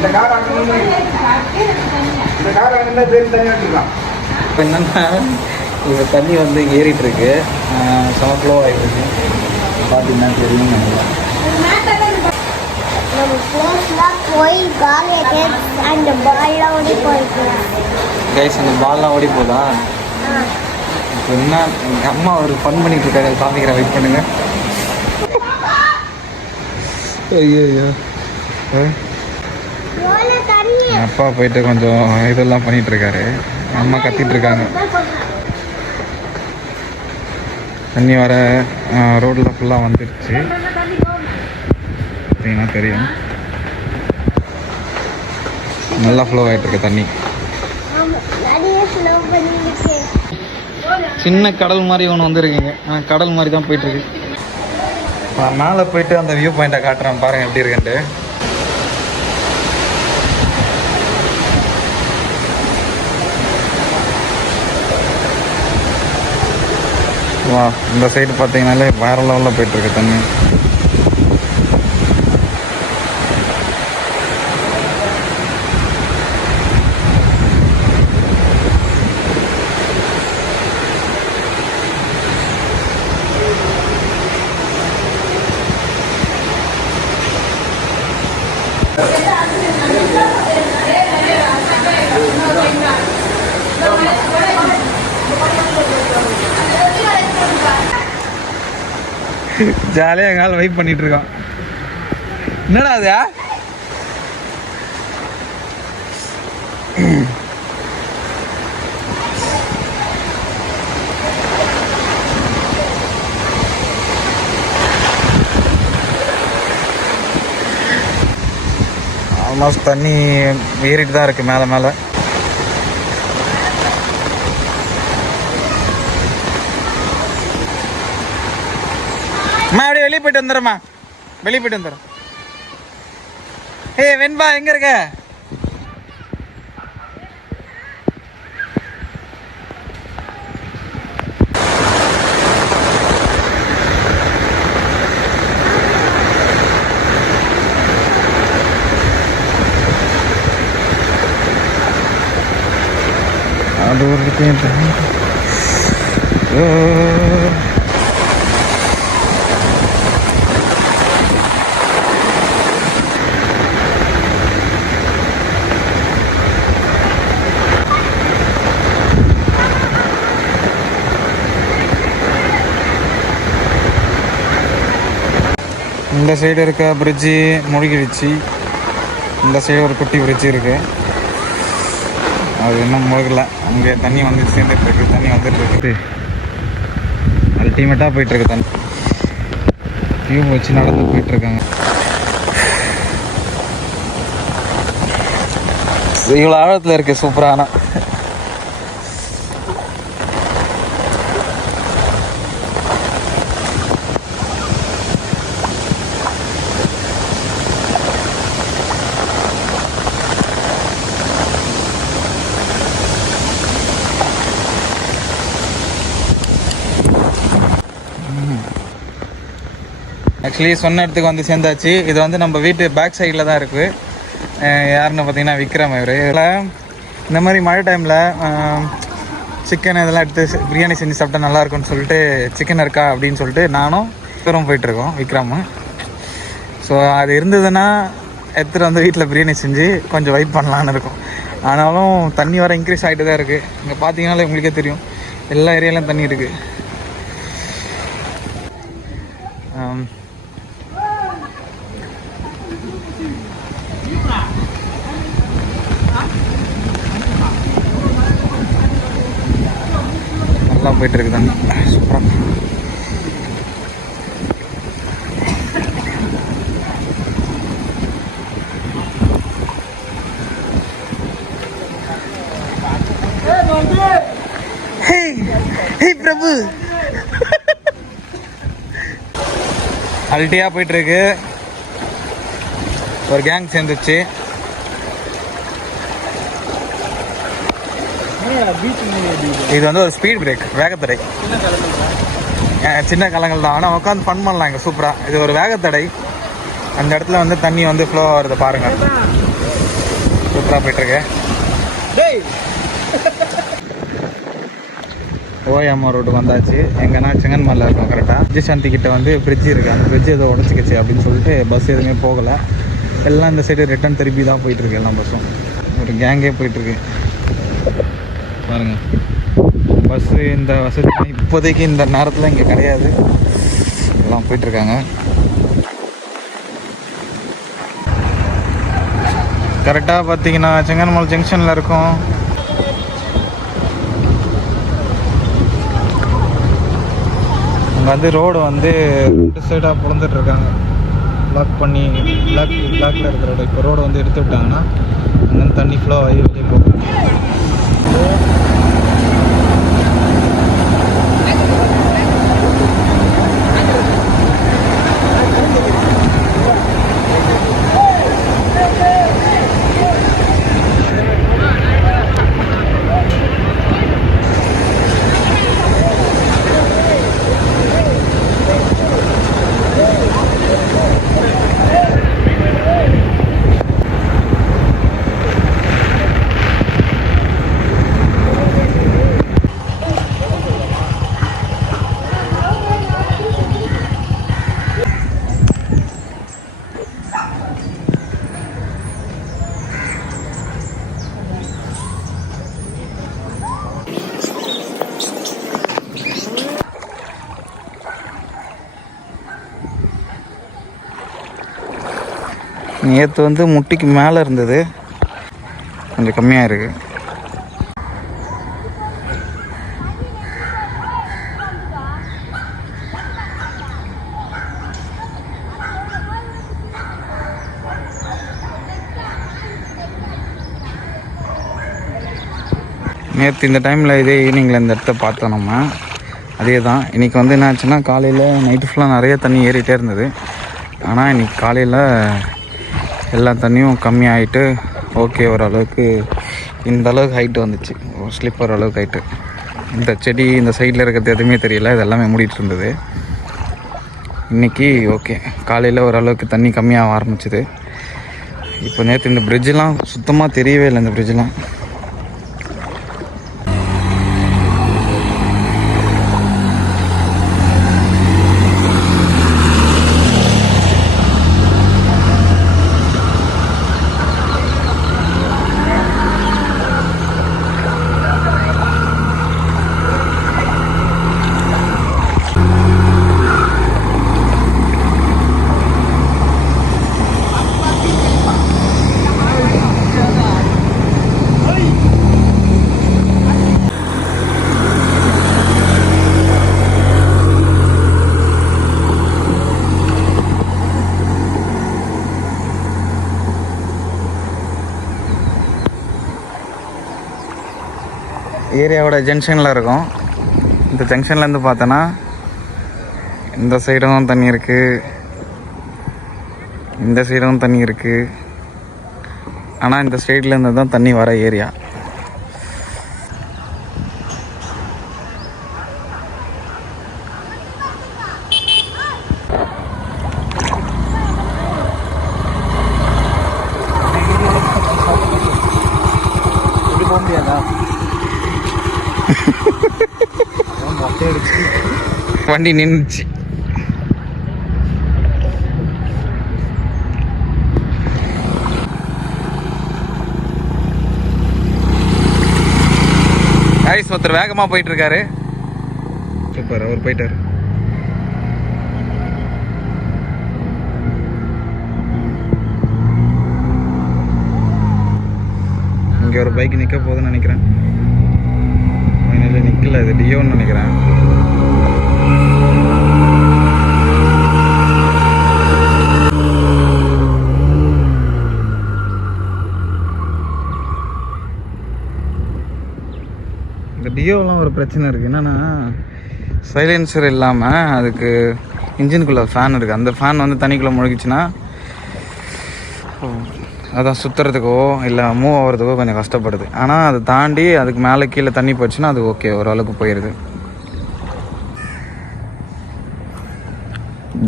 இப்போ என்னென்னா இப்போ தண்ணி வந்து ஏறிட்டு இருக்கு, செம ஃப்ளோ ஆகிட்டு இருக்கு. பார்த்தீங்கன்னா தெரியும் நினைக்கிறேன். கைஸ் அந்த பால்லாம் ஓடி போதா? இப்போ என்ன எங்கள் அம்மா ஒரு ஃபன் பண்ணிட்டு இருக்காங்க, காமிக்கிறேன், வெயிட் பண்ணுங்க. ஐயோ அப்பா போயிட்டு கொஞ்சம் இதெல்லாம் பண்ணிட்டு இருக்காரு, அம்மா கத்திட்டு இருக்காங்க. தண்ணி வர ரோடில் ஃபுல்லாக வந்துடுச்சு அப்படின்னா தெரியும். நல்லா ஃப்ளோ ஆகிட்டு இருக்கு தண்ணி. சின்ன கடல் மாதிரி ஒன்று வந்துருக்கீங்க, கடல் மாதிரி தான் போயிட்டுருக்கு. நான் மேலே போயிட்டு அந்த வியூ பாயிண்ட்டை காட்டுறேன், பாருங்கள் எப்படி இருக்குன்ட்டு. வா, இந்த சைடு பார்த்தீங்கன்னாலே வேறு லெவலில் போயிட்டுருக்கு தண்ணி. ஜாலியாக எங்கால வெயிட் பண்ணிட்டு இருக்கோம். என்னடா அது? ஆல்மோஸ்ட் தண்ணி ஏறிட்டு தான் இருக்கு மேலே மேலே. அம்மா அப்படியே வெளியே போயிட்டு வந்துடுறேம்மா, வெளியே போயிட்டு வந்துடுறேன். ஏய் வெண்பா எங்கே இருக்க? அது ஒரு இந்த சைடு இருக்க பிரிட்ஜி முழுகிடுச்சு. இந்த சைடு ஒரு குட்டி பிரிட்ஜி இருக்கு, அது இன்னும் முழுகலை. அங்கே தண்ணி வந்து சேர்ந்துட்டு இருக்கு, தண்ணி வந்துட்டு இருக்குது. அல்டிமேட்டாக போயிட்டு இருக்கு தண்ணி. டியூப் வச்சு நடந்து போயிட்டு இருக்காங்க. இவ்வளோ ஆழத்தில் இருக்கு, சூப்பரான. ஆக்சுவலி சொன்ன இடத்துக்கு வந்து சேர்ந்தாச்சு. இது வந்து நம்ம வீட்டு பேக் சைடில் தான் இருக்குது. யாருன்னு பார்த்தீங்கன்னா விக்ரம். இவர் இந்த மாதிரி மழை டைமில் சிக்கன் இதெல்லாம் எடுத்து பிரியாணி செஞ்சு சாப்பிட்டா நல்லாயிருக்கும்னு சொல்லிட்டு சிக்கன் இருக்கா அப்படின்னு சொல்லிட்டு நானும் இவரும் போயிட்டுருக்கோம், விக்ரம். ஸோ அது இருந்ததுன்னா எடுத்துகிட்டு வந்து வீட்டில் பிரியாணி செஞ்சு கொஞ்சம் வெயிட் பண்ணலான்னு இருக்கும். ஆனாலும் தண்ணி வர இன்க்ரீஸ் ஆகிட்டு தான் இருக்குது. இங்கே பார்த்தீங்கன்னாலே உங்களுக்கே தெரியும், எல்லா ஏரியாலையும் தண்ணி இருக்குது. நல்லா போயிட்டு இருக்கு தண்ணி, சூப்பராக. பிரபு அல்ட்டியா போயிட்டு இருக்கு. ஒரு கேங் சேர்ந்துச்சு. இது வந்து ஒரு ஸ்பீட் பிரேக், வேகத்தடை. சின்ன கலங்கள் தான், ஆனால் உட்காந்து ஃபன் பண்ணலாம் இங்கே சூப்பராக. இது ஒரு வேகத்தடை. அந்த இடத்துல வந்து தண்ணி வந்து ஃப்ளோ ஆகுறத பாருங்கள். சூப்பராக போயிட்டுருக்கு. ஓயாமா ரோட்டுக்கு வந்தாச்சு. எங்கன்னா செங்கன்மலையில் இருக்கும் கரெக்டாக. விஜயசாந்தி கிட்ட வந்து பிரிட்ஜ் இருக்குது. அந்த பிரிட்ஜ் ஏதோ உடச்சிக்கிச்சு அப்படின்னு சொல்லிட்டு பஸ் எதுவுமே போகலை. எல்லாம் இந்த சைடு ரிட்டன் திருப்பி தான் போயிட்டுருக்கு. எல்லாம் பஸ்ஸும் ஒரு கேங்கே போயிட்டுருக்கு பாருங்கள். பஸ்ஸு இந்த வசதி இப்போதைக்கு இந்த நேரத்தில் இங்கே கிடையாது. எல்லாம் போயிட்டுருக்காங்க. கரெக்டாக பார்த்தீங்கன்னா செங்கன்மலை ஜங்ஷனில் இருக்கும். அங்கே வந்து ரோடு வந்து ரெண்டு சைடாக பிறந்துட்டுருக்காங்க. பிளாக் பண்ணி பிளாக்ல இருக்கிற ரோடு. இப்போ ரோடு வந்து எடுத்து விட்டாங்கன்னா அங்கேருந்து தண்ணி ஃப்ளோ ஆகி வெளியே போகும். நேற்று வந்து முட்டிக்கு மேலே இருந்தது, கொஞ்சம் கம்மியாக இருக்குது. நேற்று இந்த டைமில் இதே ஈவினிங்கில் இந்த இடத்த பார்த்தோம் நம்ம. அதே தான் இன்றைக்கி வந்து என்ன ஆச்சுன்னா, காலையில் நைட்டு ஃபுல்லாக நிறைய தண்ணி ஏறிட்டே இருந்தது. ஆனால் இன்றைக்கி காலையில் எல்லா தண்ணியும் கம்மியாகிட்டு ஓகே ஓரளவுக்கு இந்த அளவுக்கு ஹைட்டு வந்துச்சு. ஸ்லிப்பர் அளவுக்கு ஹைட்டு. இந்த செடி இந்த சைடில் இருக்கிறது எதுவுமே தெரியல, இது எல்லாமே மூடிட்டு இருந்தது. இன்றைக்கி ஓகே காலையில் ஓரளவுக்கு தண்ணி கம்மியாக ஆரம்பிச்சிது. இப்போ நேற்று இந்த பிரிட்ஜெலாம் சுத்தமாக தெரியவே இல்லை. இந்த பிரிட்ஜெலாம் ஏரியாவோட ஜங்ஷனில் இருக்கும். இந்த ஜங்ஷன்லேருந்து பார்த்தோன்னா இந்த சைடும் தண்ணி இருக்குது, இந்த சைடும் தண்ணி இருக்குது. ஆனால் இந்த சைட்லேருந்து தான் தண்ணி வர ஏரியா. போக முடியாதா? வண்டி நின்றுச்சு. கைஸ் ஒருத்தர் வேகமாக போயிட்டு இருக்காரு. சூப்பர், அவர் போயிட்டாரு. இங்கே ஒரு பைக் நிற்க போகுதுன்னு நினைக்கிறேன். நிற்கல, இது டியோன்னு நினைக்கிறேன். இந்த டியோலாம் ஒரு பிரச்சனை இருக்குது. என்னென்னா சைலன்சர் இல்லாமல் அதுக்கு இன்ஜினுக்குள்ளே ஃபேன் இருக்குது. அந்த ஃபேன் வந்து தண்ணிக்குள்ளே முழுகிச்சுன்னா அதான் சுற்றுறதுக்கோ இல்லை மூவ் ஆகிறதுக்கோ கொஞ்சம் கஷ்டப்படுது. ஆனால் அதை தாண்டி அதுக்கு மேலே கீழே தண்ணி போயிடுச்சுன்னா அது ஓகே, ஓரளவுக்கு போயிடுது.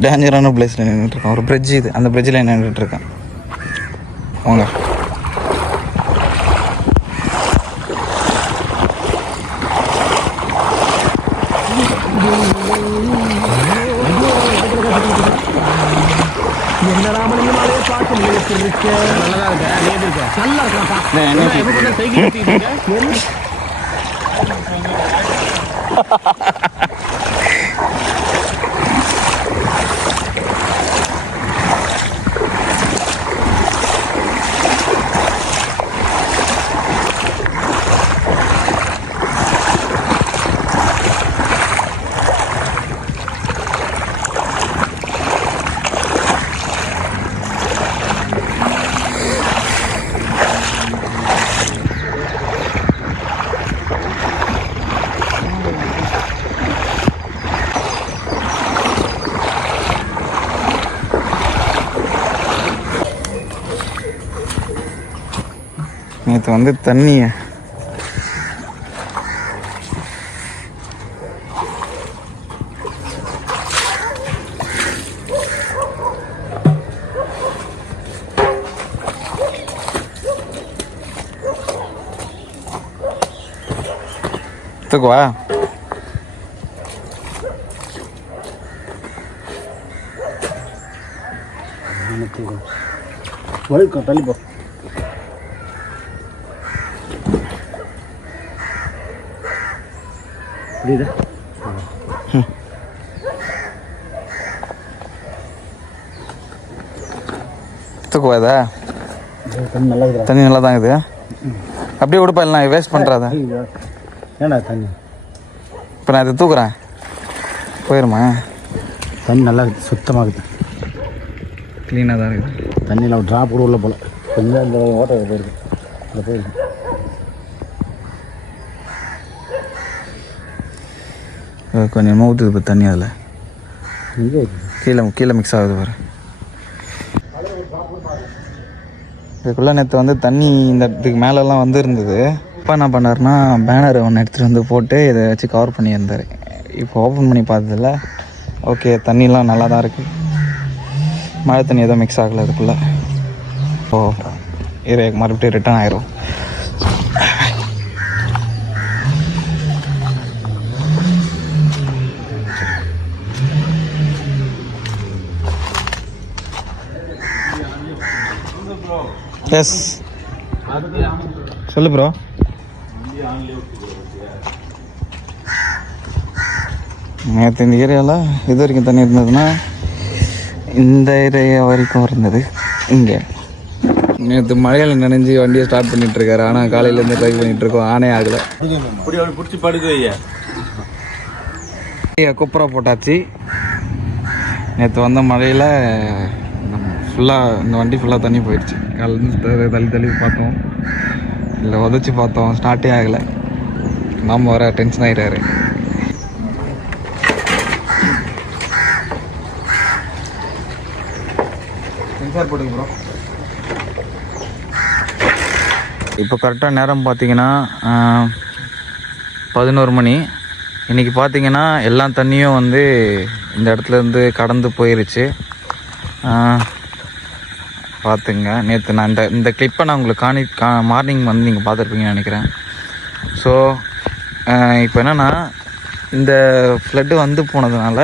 டேஞ்சரான பிளேஸில் நின்றுட்டுருக்கேன். ஒரு பிரிட்ஜ் இது, அந்த பிரிட்ஜில் நின்றுட்டுருக்கேன். வாங்க என்னடா மணி மழையை பார்க்க முடியிருக்க நல்லதா இருக்கா நல்லா இருக்காப்பா சைக்கிள் நேற்று வந்து தண்ணியை தூக்குவா தள்ளிப்போ புரியுதா தூக்குவாதா தண்ணி நல்லா தான் இருக்குது அப்படியே விடுப்பா இல்லை வேஸ்ட் பண்ணுறாத ஏன்னா தண்ணி இப்போ நான் இதை தூக்குறேன் போயிருமா தண்ணி நல்லா இருக்குது சுத்தமாக இருக்குது க்ளீனாக தான் இருக்குது தண்ணியில் ஒரு ட்ராப் கூட உள்ள போல கொஞ்சம் அந்த ஓட்டை போயிருக்கு அந்த போயிருக்கு கொஞ்சமாக ஊற்றுது இப்போ தண்ணி அதில் கீழே கீழே மிக்ஸ் ஆகுது பாரு இதுக்குள்ளே நேற்று வந்து தண்ணி இந்த இதுக்கு மேலெல்லாம் வந்து இருந்தது இப்போ என்ன பண்ணாருன்னா பேனர் ஒன்று எடுத்துகிட்டு வந்து போட்டு இதை வச்சு கவர் பண்ணியிருந்தார் இப்போ ஓப்பன் பண்ணி பார்த்ததில்ல ஓகே தண்ணிலாம் நல்லா தான் இருக்குது மழை தண்ணி எதுவும் மிக்ஸ் ஆகலை அதுக்குள்ளே ஓ இது மறுபடியும் ரிட்டர்ன் ஆயிரும் எஸ் சொல்லு ப்ரோ நேற்று இந்த ஏரியாவில் இது வரைக்கும் தண்ணி இருந்ததுன்னா இந்த ஏரியா வரைக்கும் இருந்தது இங்கே நேற்று மழையில் நினைஞ்சு வண்டியை ஸ்டார்ட் பண்ணிகிட்ருக்காரு ஆனால் காலையிலேருந்து ட்ரை பண்ணிகிட்ருக்கோம் ஆனே ஆகலை பிடிச்சி படுக்க குப்புரா போட்டாச்சு நேற்று வந்த மழையில் ஃபுல்லாக இந்த வண்டி ஃபுல்லாக தண்ணி போயிடுச்சு காலையிலேருந்து தள்ளி தள்ளி பார்த்தோம் இல்லை உதச்சி பார்த்தோம் ஸ்டார்ட்டே ஆகலை நாம் வர டென்ஷன் ஆகிட்டாரு சென்சார் போட்டுங்க ப்ரோ இப்போ கரெக்டாக நேரம் பார்த்தீங்கன்னா 11 மணி இன்றைக்கி பார்த்தீங்கன்னா எல்லா தண்ணியும் வந்து இந்த இடத்துலேருந்து கடந்து போயிருச்சு பார்த்துங்க நேற்று நான் இந்த கிளிப்பை நான் உங்களுக்கு மார்னிங் வந்து நீங்கள் பார்த்துருப்பீங்கன்னு நினைக்கிறேன் ஸோ இப்போ என்னென்னா இந்த ஃப்ளட்டு வந்து போனதுனால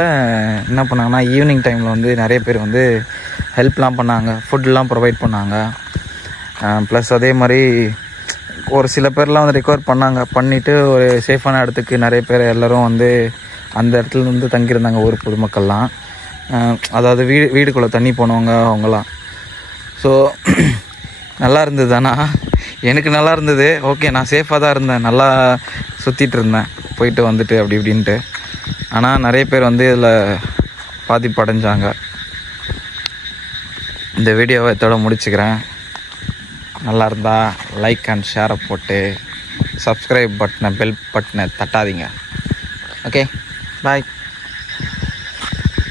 என்ன பண்ணாங்கன்னா ஈவினிங் டைமில் வந்து நிறைய பேர் வந்து ஹெல்ப்லாம் பண்ணாங்க ஃபுட்லாம் ப்ரொவைட் பண்ணாங்க ப்ளஸ் அதே மாதிரி ஒரு சில பேர்லாம் வந்து ரெக்கவர் பண்ணிவிட்டு ஒரு சேஃபான இடத்துக்கு நிறைய பேர் எல்லோரும் வந்து அந்த இடத்துல வந்து தங்கியிருந்தாங்க ஊர் பொதுமக்கள்லாம் அதாவது வீடுக்குள்ளே தண்ணி போனவங்க அவங்களாம் ஸோ நல்லா இருந்தது ஆனால் எனக்கு நல்லா இருந்தது ஓகே நான் சேஃபாக தான் இருந்தேன் நல்லா சுற்றிட்டு இருந்தேன் போயிட்டு வந்துட்டு அப்படி இப்படின்ட்டு ஆனால் நிறைய பேர் வந்து இதில் பாதிப்படைஞ்சாங்க இந்த வீடியோவை இதோட முடிச்சுக்கிறேன் நல்லா இருந்தால் லைக் அண்ட் ஷேரை போட்டு சப்ஸ்கிரைப் பட்டனை பெல் பட்டனை தட்டாதீங்க ஓகே பாய்